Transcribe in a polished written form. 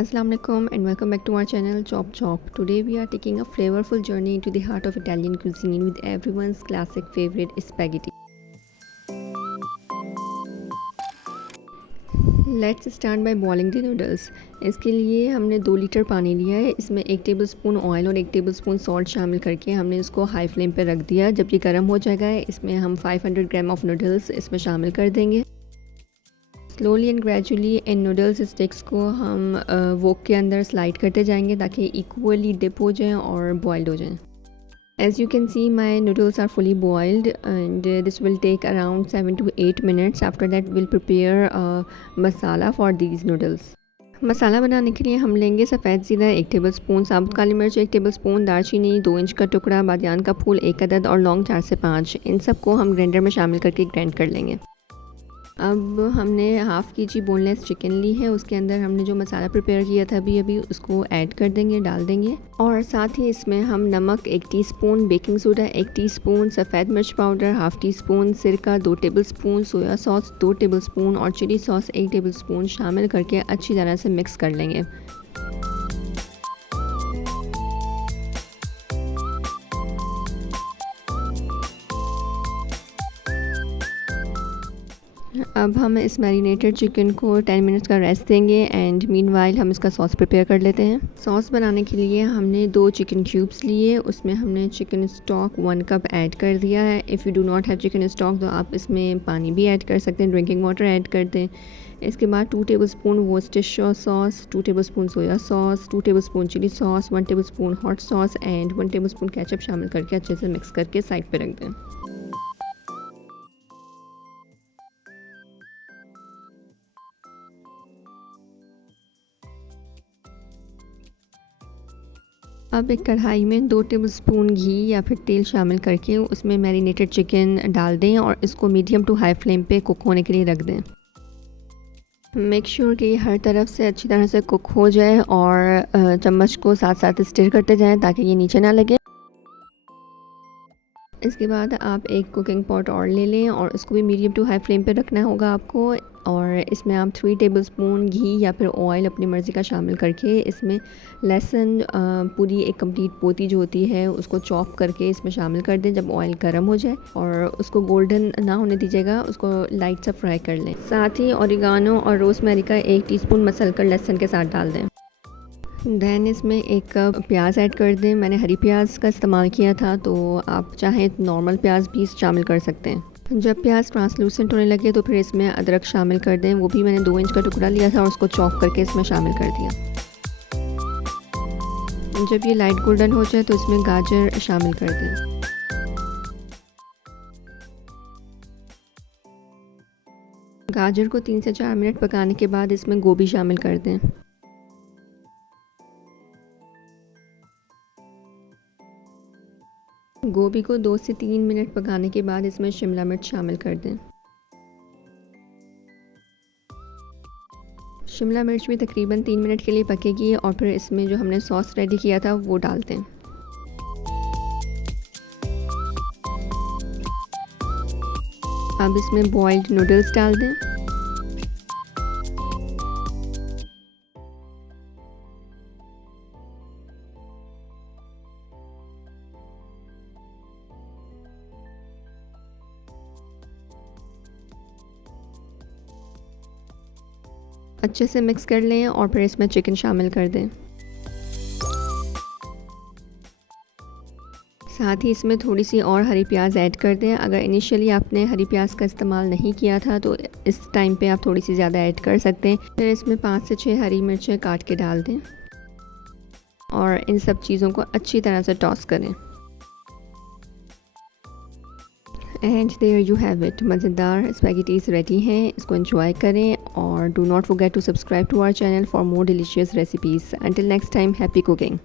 Assalamu alaikum and welcome back to our channel Chop Chop. Today we are taking a flavorful journey into the heart of Italian cuisine with everyone's classic favorite spaghetti. Let's start by boiling the noodles. इसके लिए हमने 2 litre पानी लिया है। इसमें 1 tablespoon oil और 1 tablespoon salt शामिल करके हमने इसको हाई फ्लेम पर रख दिया। जब ये गर्म हो जाएगा इसमें हम 500 ग्राम ऑफ नूडल्स इसमें शामिल कर देंगे। Slowly and gradually in noodles sticks को हम वोक के अंदर स्लाइड करते जाएंगे ताकि इक्वली डिप हो जाएं और बॉइल्ड हो जाएं। As you can see, my noodles are fully boiled and this will take around 7 to 8 minutes. After that, we'll prepare masala for these noodles. मसाला बनाने के लिए हम लेंगे सफ़ेद ज़ीरा 1 टेबलस्पून, साबुत काली मिर्च 1 टेबलस्पून, दालचीनी 2 इंच का टुकड़ा, बादियान का फूल 1 अदद और लौंग 4 से 5। इन सब को हम ग्राइंडर में शामिल करके ग्राइंड कर लेंगे। अब हमने हाफ़ केजी बोनलेस चिकन ली है, उसके अंदर हमने जो मसाला प्रिपेयर किया था अभी उसको ऐड कर देंगे, डाल देंगे। और साथ ही इसमें हम नमक 1 टीस्पून, बेकिंग सोडा 1 टीस्पून, सफ़ेद मिर्च पाउडर हाफ़ टीस्पून, सिरका 2 टेबलस्पून, सोया सॉस 2 टेबलस्पून और चिली सॉस 1 टेबलस्पून शामिल करके अच्छी तरह से मिक्स कर लेंगे। अब हम इस मैरिनेटेड चिकन को 10 मिनट्स का रेस्ट देंगे एंड मीनवाइल हम इसका सॉस प्रिपेयर कर लेते हैं। सॉस बनाने के लिए हमने 2 चिकन क्यूब्स लिए, उसमें हमने चिकन स्टॉक 1 कप ऐड कर दिया है। If you do not have chicken stock तो आप इसमें पानी भी ऐड कर सकते हैं, ड्रिंकिंग वाटर ऐड कर दें। इसके बाद 2 tablespoon Worcestershire sauce, 2 tablespoon soya sauce, 2 tablespoon chilli sauce, 1 tablespoon hot sauce and 1 tablespoon ketchup शामिल करके अच्छे से मिक्स करके साइड पर रख दें। अब एक कढ़ाई में 2 टेबलस्पून घी या फिर तेल शामिल करके उसमें मैरिनेटेड चिकन डाल दें और इसको मीडियम टू हाई फ्लेम पे कुक होने के लिए रख दें। मेक श्योर कि हर तरफ से अच्छी तरह से कुक हो जाए और चम्मच को साथ साथ स्टिर करते जाएं ताकि ये नीचे ना लगे। इसके बाद आप एक कुकिंग पॉट और ले लें और उसको भी मीडियम टू हाई फ्लेम पे रखना होगा आपको। और इसमें आप 3 टेबलस्पून घी या फिर ऑयल अपनी मर्ज़ी का शामिल करके इसमें लहसुन पूरी एक कंप्लीट पोती जो होती है उसको चॉप करके इसमें शामिल कर दें। जब ऑयल गर्म हो जाए और उसको गोल्डन ना होने दीजिएगा, उसको लाइट सा फ्राई कर लें। साथ ही ऑरिगानो और रोज़मेरी का 1 टीस्पून मसल कर लहसुन के साथ डाल दें। दैन इसमें 1 कप प्याज ऐड कर दें। मैंने हरी प्याज का इस्तेमाल किया था, तो आप चाहें नॉर्मल प्याज भी शामिल कर सकते हैं। जब प्याज ट्रांसलूसेंट होने लगे तो फिर इसमें अदरक शामिल कर दें। वो भी मैंने 2 इंच का टुकड़ा लिया था और उसको चॉप करके इसमें शामिल कर दिया। जब ये लाइट गोल्डन हो जाए तो इसमें गाजर शामिल कर दें। गाजर को 3 से 4 मिनट पकाने के बाद इसमें गोभी शामिल कर दें। गोभी को 2 से 3 मिनट पकाने के बाद इसमें शिमला मिर्च शामिल कर दें। शिमला मिर्च भी तकरीबन 3 मिनट के लिए पकेगी और फिर इसमें जो हमने सॉस रेडी किया था वो डाल दें। अब इसमें बॉइल्ड नूडल्स डाल दें। अच्छे से मिक्स कर लें और फिर इसमें चिकन शामिल कर दें। साथ ही इसमें थोड़ी सी और हरी प्याज ऐड कर दें। अगर इनिशियली आपने हरी प्याज का इस्तेमाल नहीं किया था तो इस टाइम पे आप थोड़ी सी ज़्यादा ऐड कर सकते हैं। फिर इसमें 5 से 6 हरी मिर्चें काट के डाल दें और इन सब चीज़ों को अच्छी तरह से टॉस करें। And there you have it, मज़ेदार स्पैगेटीज रेडी हैं। इसको एंजॉय करें और do not forget to subscribe to our channel for more delicious recipes. Until next time, happy cooking.